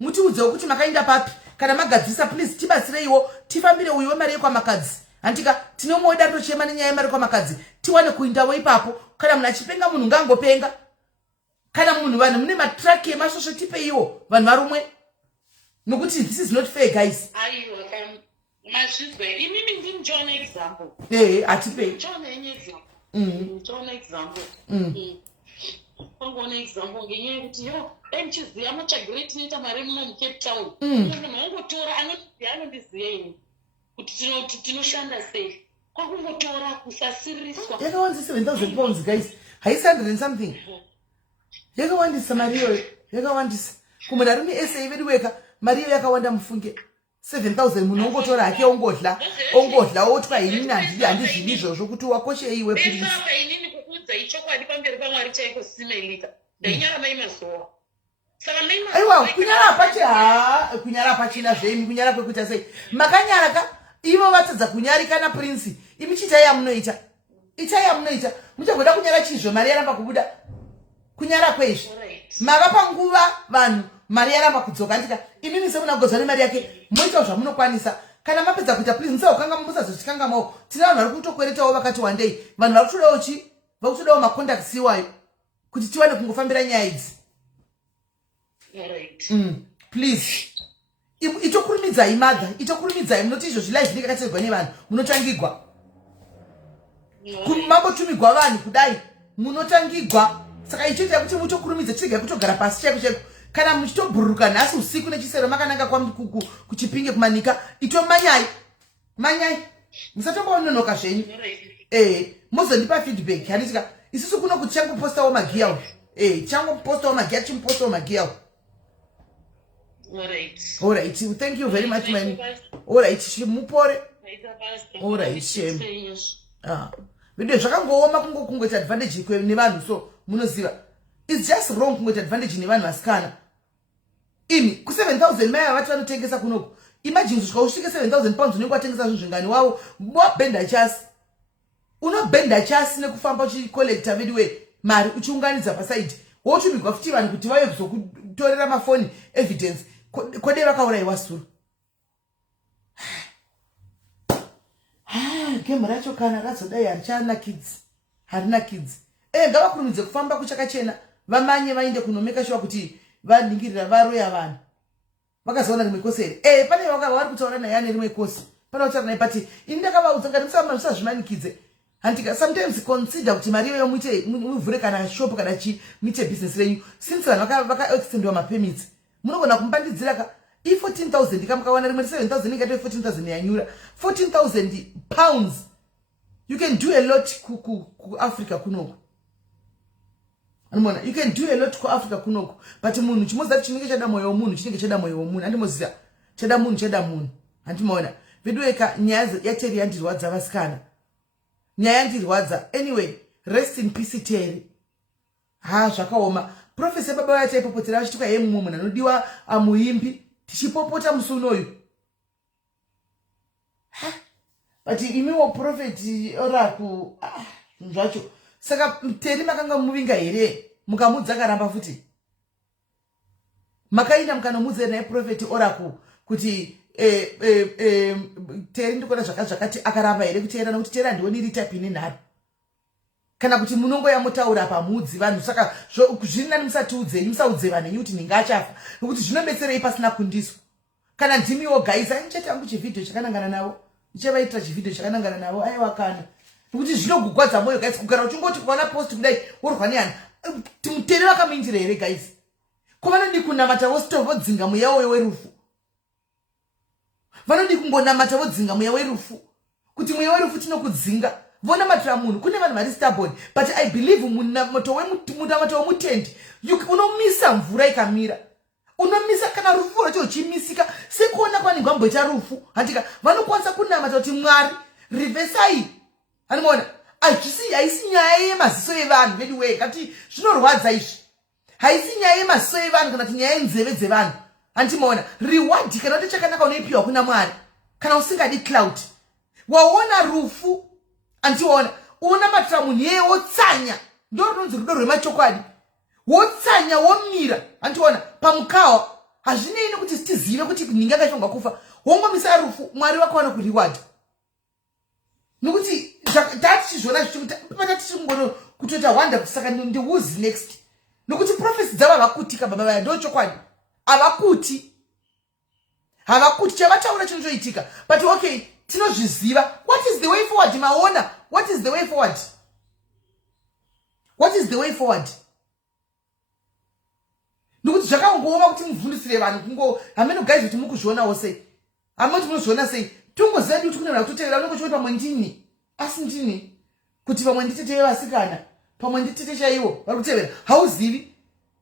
mutiudzewo kuti makaenda papi kana magadzirisa please tibatsireiwo tifambire uyu wemari yekwamakadzi handika tinomoda tochema nenyaya yemari kwamakadzi tiwane kuindawo ipapo kana munhu achipenga munhu ngangopenga kana munhu vanhu mune matraki emasvosvo tipeiwo vanhu varumwe nokuti this is not fair guys. Aiwa mazvizwe inini ndindiona example atipei ndiona example pangoona example ngenyaya yekuti yo dai muchiziva matsvagiro tinoita mari muno muCape Town munhu wangotora anondiziva ini kuti tinoshanda sei kwakungotora kusasiriswa yakawandisa 7,000 pounds guys haisi 100 and something yakawandisa mari iyoyo yakawandisa kumunhu ari muSA veduweka mari iyo yakawanda mufunge 7,000 munhu ongotora hake ongodla otwa inini handizvili izvozvo kuti wakosheiwe prince inini kukuudza ichokwadi pamberi paMwari chaiko simelika ndainyara mai mazuva saka mai aiwa kunyara pachina zvemi kunyara kwekuita sei makanyaraka ivo vatadza kunyarikana prince imi chiitai yamunoita muchagoda kunyara chizvo mari yaramba kubuda kunyara kwezvi makapa nguva vanhu mari yaramba kudzoka ndika imimi semunagozva nemari yake moitawo zvamunokwanisa kana mapedza kuita please musakanga musazotikangamawo tina vanhu vari kutokweretawo vakati wandei vanhu vari kutodawo macontacts iwayo kuti tiwane kungofambira nyaya idzi please itokurumidzai madha itokurumidzai munoti izvozvi live zvinenge kateerwa nevanhu munotangigwa mambotumigwa vanhu kudai munotangigwa saka ichoita kuti mutokurumidza chirega kutogara pasi chaiko kana muchitobhururuka nhasi usiku nechisero makananga kuchipinge kumanika manyai musatombononoka zvenyu muzondipa feedback handitika isusu kuno kuti changopostawo magiya changopostawo magiya chimupostawo magiya alright thank you very much man alright mupore alright shame video zvakangooma kungoita advantage nevanhu so munoziva it's just wrong kungoita advantage nevanhu vasikana imi ku7,000 mai vati vanotengesa kunoku imagine kusvika usvike 7,000 pounds unenge watengesa zvinhu zvingani wavo wabhenda chasi unobhenda chasi nekufamba uchikolekta vidiwe mari uchiunganidza pasaidi wotumigwa futi vanhu kuti vauye kuzokutorera mafoni evidence kode vakaurayiwa suru gemu racho kana razodai harina kids ngavakurumidze kufamba kuchakachena vamanye vainde kunomeka shuwa kuti vaningirira varoya vanhu vakazoona rimwe kosi here pane vari kutaura naye ane rimwe kosi pane kutaura naye but ini ndakavaudza ngati musazvimanikidze handika sometimes consider kuti mari iyoyo muvhure kana shop kana muite business renyu since vanhu vakaextendiwa mapermits munogona kumbandidzira i14,000 kamukawana rimwe 7,000 ingati 14,000 yanyura 14,000 pounds you can do a lot ku Africa kunoku you can do a lot ku Africa kunoku but munhu chimoza chinenge chada moyo womunhu chinenge chada moyo womunhu andimoziva chada munhu handimaona vidiweka nyaya yateri yandirwadza vasikana nyaya yandirwadza anyway rest in peace Terry zvakaoma profesa baba vacho aipopotera vachituka mumwe munhu anodiwa amuimbi tichipopota musi unoyu but imiwo profeti oraku zvacho saka Terry makanga muvinga here mukamudza karamba futi makaenda mukanomudze naye prophet oracle kuti teri ndikona zvakati akaramba here kuteerana kuti teri handioni ritapi nenharo kana kuti munongoya mutaura pamudzi vanhu saka zviri nani musatiudzei musaudze vanhu henyu kuti ninga achafa nokuti zvinobetserei pasina kundiswa kana ndimiwo guys aichetangu chivhidhio chakanangana navo ndichavaitira chivhidhio chakanangana navo aiwa kana nokuti zvinogugwadza moyo guys kugara uchingoti kuona post kudai worwa nehana muteri vakamuindira here guys kuvanodi kunamata vosito vodzinga mweya woyo werufu vanodi kungonamata vodzinga mweya werufu kuti mweya werufu tinokudzinga vonamatira munhu kune vanhu vari stubborn but I believe munamato wemutendi unomisa mvura ikamira unomisa kana rufu racho chimisika sekuona kwaningi wamboita rufu handika vanokwanisa kunamata kuti Mwari rivesai hanimona haisi nyaya yemaziso evanhu veduwe kati zvinorwadza izvi haisi nyaya yemaziso evanhu kana kuti nyaya yenzeve dzevanhu handimoona reward kana kuti chakanaka unoipiwa kuna Mwari kana usingadi cloud waona rufu antiona unamatira munhu yeye wotsanya ndo runonzi rudo rwemachokwadi wotsanya womira antiona pamukawa hazvinei kuti tizive kuti ninga akashongwa kufa wongomisa rufu Mwari wako wana kureward nokuti tatichizvona zvichipatatichingona kutoita wanda kuti saka ndi who's next nokuti prophecy dzavo havakutika baba vaya ndo chokwadi havakuti chavataura chinochoitika but okay tinozviziva what is the way forward maona what is the way forward nokuti zvakangooma kuti mubvundisire vanhu kungo hameno guys kuti mukuzvionawo sei hamoti munozviona sei tongoziva ndi kuti kune vanhu kutotevera unenge uchiti pamwe ndini asi ndini kuti pamwe nditete vevasikana pamwe nditete chaivo vari kutevera hauzivi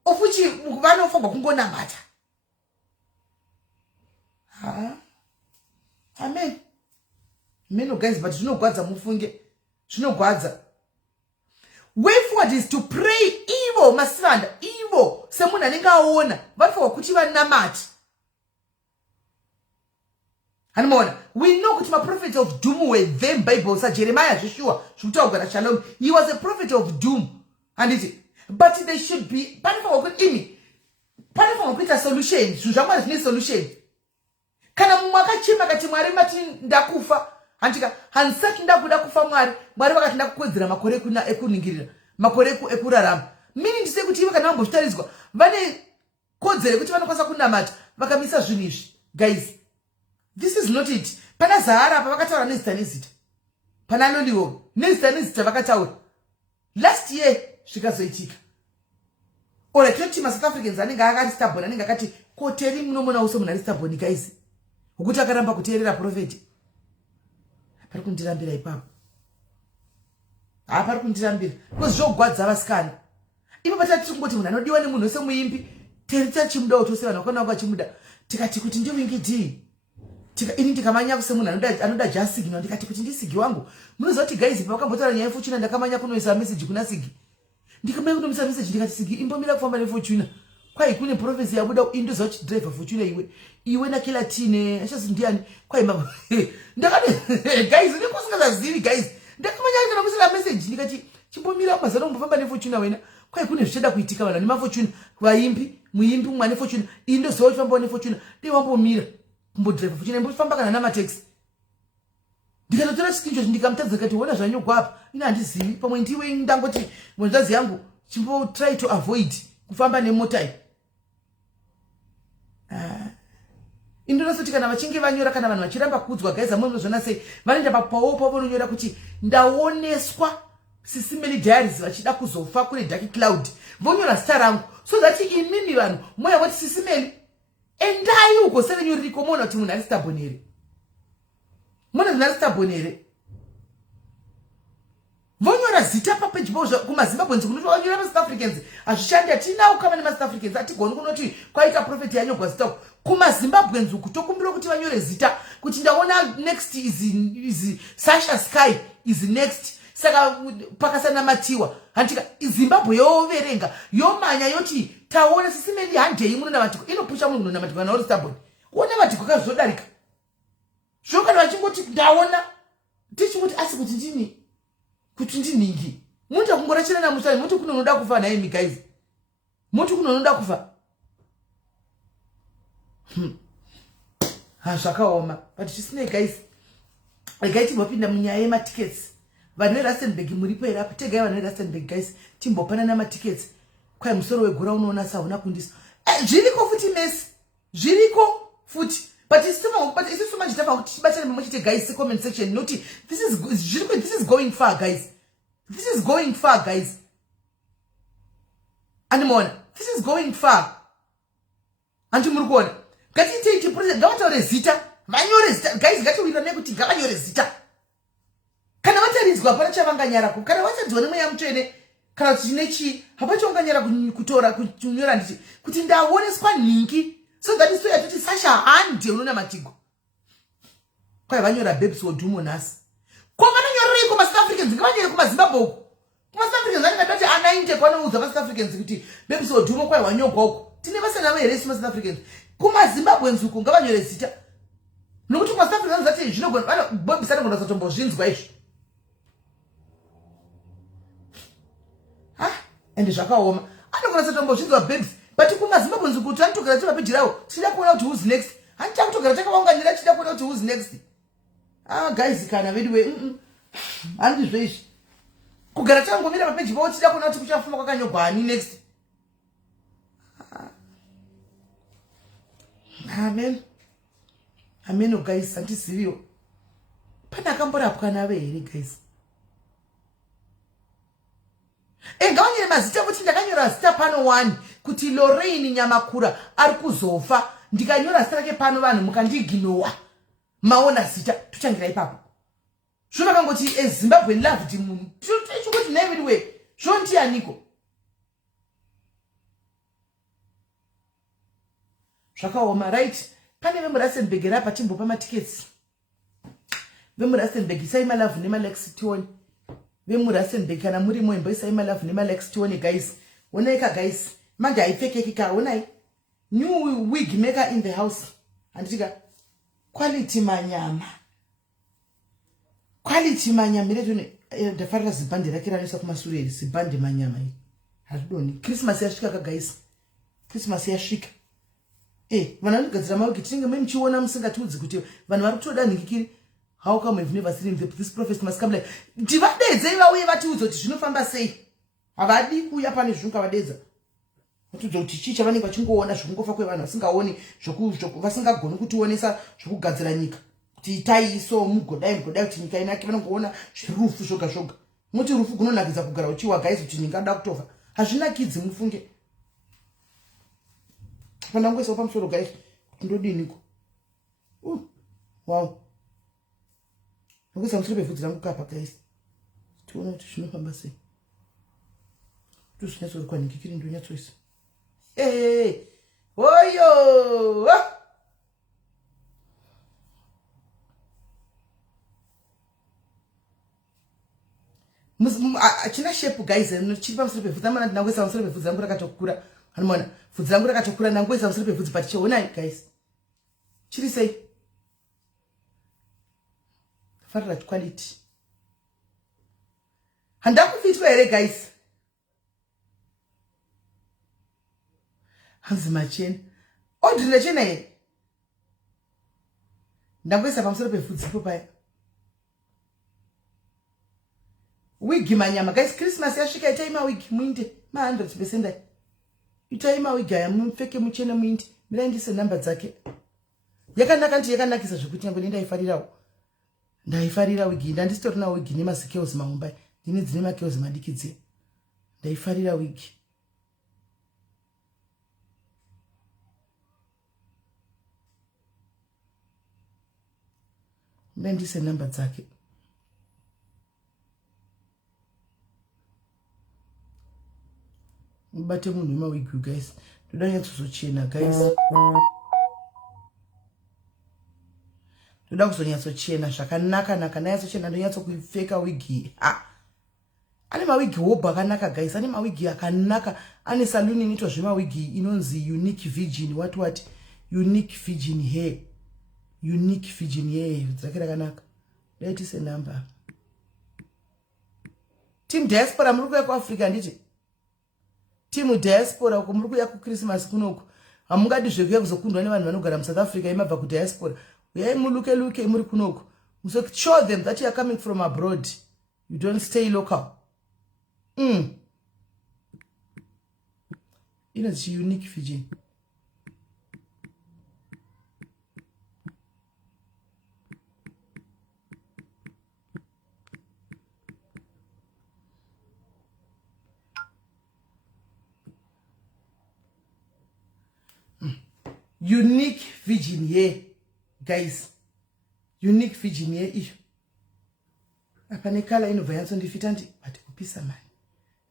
ofuchi vanofanirwa kungonamata amen meno guys but zvinogwadza mufunge zvinogwadza way forward is to pray evil masivanda evil semunhu anenge aona vanofanirwa kuti vanamati hanimoona we know kuti maprophets of doom were them bible sajeremiah zveshuwa zvekutaugara shalom he was a prophet of doom handiti but they should be panofanirwa kuti imi panofanirwa kuita solution zvinhu zvamwari zvine solution kana mumwe akachema kati Mwari mati ndakufa handika hansati ndakuda kufa Mwari vakati ndakukwedzera makore ekuningirira makore ekurarama mini ndise kuti ive kana vambozvitaridzwa vane kodzero kuti vanokwanisa kunamata vakamisa zvinhu izvi guys this is not it pana Zahara apa vakataura nezita nezita pana Loliwo nezita nezita vakataura last year zvikazoitika ora tinoti maSouth Africans anenge akati stubborn anenge akati koteri munomona uso munhu ari stubborn guys ukuti akaramba kuteerera profeti pari kundirambira ipapo pari kundirambira kozvogwadza vasikana ipo patati kungoti munhu anodiwa nemunhu wese muimbi terita chimudawo tose vanhu vakana vachimuda tikati kuti ndiwingidi ini ndikamanya kuse munhu anoda jasigi ndikati kuti ndisigi wangu munoziva kuti guys pavakambotaura nyaya yefortuna ndakamanya kunoisa message kuna sigi ndikamanya kunomisa message ndikati sigi imbomira kufamba nefortuna kwai kune prophecy yabuda indoza kuti driver fortuna iwe nakila tine achazi ndiani kwai mama ndakati guys ndikosingazazivi guys ndakamanya kana kusira message ndikati chimbomira mazano mbofamba nefortuna wena kwai kune zvichada kuitika vanhu nemafortuna vaimbi muimbi mwana fortuna indoza kuti famba nefortuna dei wambomira kumbodrive fortuna imbofamba kana namataxi ndikatotora screenshot ndikamutadza kati wona zvanyogwa apa ina handizivi pamwe ndiwe ndangoti mwenzazi yangu chimbo try to avoid kufamba nemota iyi indonasoti kana vachinge vanyora kana vanhu vachiramba kuudzwa guys amwe munozviona sei vanoenda papawopo vanonyora kuti ndaoneswa SIS MELLY diaries vachida kuzofa kune dark cloud vonyora zita rangu so that imimi vanhu moya voti SIS MELLY endai uko sevenyoriko mona kuti munhu ari stubborn here mona zvinhu ari stubborn here vonyora zita papeji pavo kumazimbabwenzi kunotonyora maSouth Africans hazvishandi hatinawo kama nemaSouth Africans hatigoni kunoti kwaita profeti yanyogwa zita kumazimbabwenzi uku tokumbira kuti vanyore zita kuti ndaona next is Sasha Sky is next saka pakasanamatiwa handika Zimbabwe yoverenga yomanya yoti taona SIS MELLY handei munonamatiko inopusha munhu munonamatiko kana uri stubborn unonamatiko kazodarika zvokana vachingoti ndaona tichingoti asi kuti ndini kuti ndiningi muntu akungorachira namusani muntu kunonoda kufa naye guys muntu kunonoda kufa Zvakaoma. But chisine guys. Regai timbopinda munyaya yematickets. Vanhu veRustenburg muripo here apo. Tegai vanhu veRustenburg guys. Timbopanana matickets. Kwai musoro wegura unoona sauna kundisa. Zviriko futi mesi. Zviriko futi. But isusu machitafa kuti tibatane pamwe chete guys comment section noti this is going far guys. This is going far guys. Animona. This is going far. Anti muri kuona. Ngatiite president ngavataure zita. Vanyore zita guys ngatiwira nekuti ngavanyore zita. Kana vataridzwa hapana chavanganyarako. Kana vatadzwa nemweya mutsvene kana kuti chinechi hapacho unganyara kutora kunyora ndichi kuti ndaoneswa nhingi. So that is why I told Sasha hand unona matigo. Kwa vanyora babes wodumo nasi. Kwa vananyora iko South Africans ngavanyore kuma Zimbabwe uko. Kuma South Africans ngati anainte kwanouza South Africans kuti babes wodumo kwa wanyogwa uko. Tine vasana vere South Africans. Kuma Zimbabwe nzuko ngavanyore zita. Nokuti kuma South Africans zati zvinogona vana babes anogona kutombozvinzwa izvo. And zvakaoma. Anogona kutombozvinzwa babes. But kuma Zimbabwe nzuko tanitogara chapapijirawo. Tida kuona kuti who's next. Hancha kutogara takaunganira tida kuona kuti who's next. Guys kana vedu we handi zvezvi. Kugara tangomira papeji pawo tida kuona kuti kuchafuma kwakanyogwa ani next. Amen guys antiziviwo. Pana kamborapwa nave here guys. Ngavanyere mazita kuti ndakanyora zita pano 1 kuti Lorraine Nyamakura ari kuzofa ndikanyora zita rake pano vanhu mukandiginowa maona zita tuchangira ipapo zvino kangoti Zimbabwe loved munhu chikuti name way zvonti aniko zvakaoma right pane vemuRustenburg rapa timbopa matickets vemuRustenburg sai malove nemalexitoni vemuRustenburg kana muri mwembo isai malove nemalexitoni guys onaika guys manje haipfekeki ka onai new wig maker in the house anditika quality manyama retone ndafarira zibhande rake ranesa kumashure zibhande manyama iyi hatidoni Christmas yasvika ka guys Christmas yasvika vanhu vanogadzira mawigi tinenge muchiona musingatiudzi kuti vanhu vari kutoda nhingikiri. How come we've never seen this prophet must come like ndivadedzei vauye vatiudza kuti zvinofamba sei havadi kuuya pane zvinokavadedza vatiudza kuti chii chavanenge vachingoona zvokungofa kwevanhu vasingaoni vasingagoni kutionesa zvokugadzira nyika kuti itai iso mugodai kuti nyika inake vanongoona zvirufu zvoga zvoga muti rufu gunonakidza kugara uchiwa guys kuti nyika inoda kutofa hazvinakidzi mufunge pandangoisawo pamusoro guys kuti ndodiniko wow nokuisa musoro pevhudzi rangu kapa guys tiona kuti zvinofamba sei tozvinyatsorikwa nhingikiri ndonyatsoisa oyo china shape guys chiri pamusoro pevhudzi amana ndinangoisa pamusoro pevhudzi rangu rakatokura hanomona vhudzi rangu rakatokura ndangoisa pamusoro pevhudzi but cheonai guys chiri sei farira quality handakufitwa here guys hanzi machena ndina chena here ndangoisa pamusoro pevhudzi ipo paya wigi manyama guys Christmas yasvika itai mawigi muinde ma100% itai mawigi aya mupfeke muchena muinde mirai ndise namba dzake yakanaka ndi yakanakisa zvekuti nyangwe ndaifarira wigi ndandisitorina wigi nemasikeos mamumbai ndine dzine makeos madikidzi ndaifarira wigi ndandise namba dzake mubate munhu wemawigi guys ndoda nyatsozochena guys ndoda kuzonyatsochena zvakanaka nanyatsochena ndonyatsokuipfeka wigi ane mawigi hobho akanaka guys ane mawigi akanaka ane saluni inoitwa zvemawigi inonzi unique virgin what unique virgin hair dzake rakanaka daitise namba team diaspora muri kuya kuAfrica nditi team diaspora uko muri kuya kuChristmas kunoku hamungadi zvekuya kuzokundwa nevanhu vanogara muSouth Africa imabva kudiaspora. Uyai muluke muri kunoko. So show them that you are coming from abroad. You don't stay local. It's unique Fiji. Unique Virgin here, guys. Unique Virgin here. Apa nekala inobva yatsondifita ndi but kupisa mani.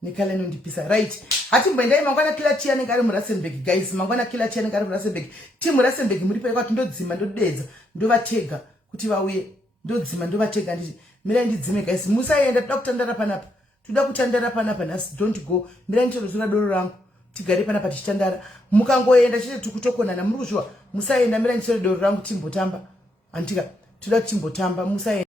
Nekala inondipisa right. Hati mbendai mangwana kila chia ngari muRustenburg guys. Mangwana kila chia ngari muRustenburg. Team Rustenburg muri pa kwati ndodzima ndodedza ndovatega kuti vauye ndodzima ndovatega nditi mira ndidzime guys. Musaenda tokutandara panapa. Tuda kutandara panapa nasi don't go. Mira ndichozura doro rangu. Tigare panapa tichitandara. Mukangoenda chete tukutokonana muri kuzviwa. Musaenda mira ndichozura doro rangu timbotamba. Antika tuda timbotamba musaenda.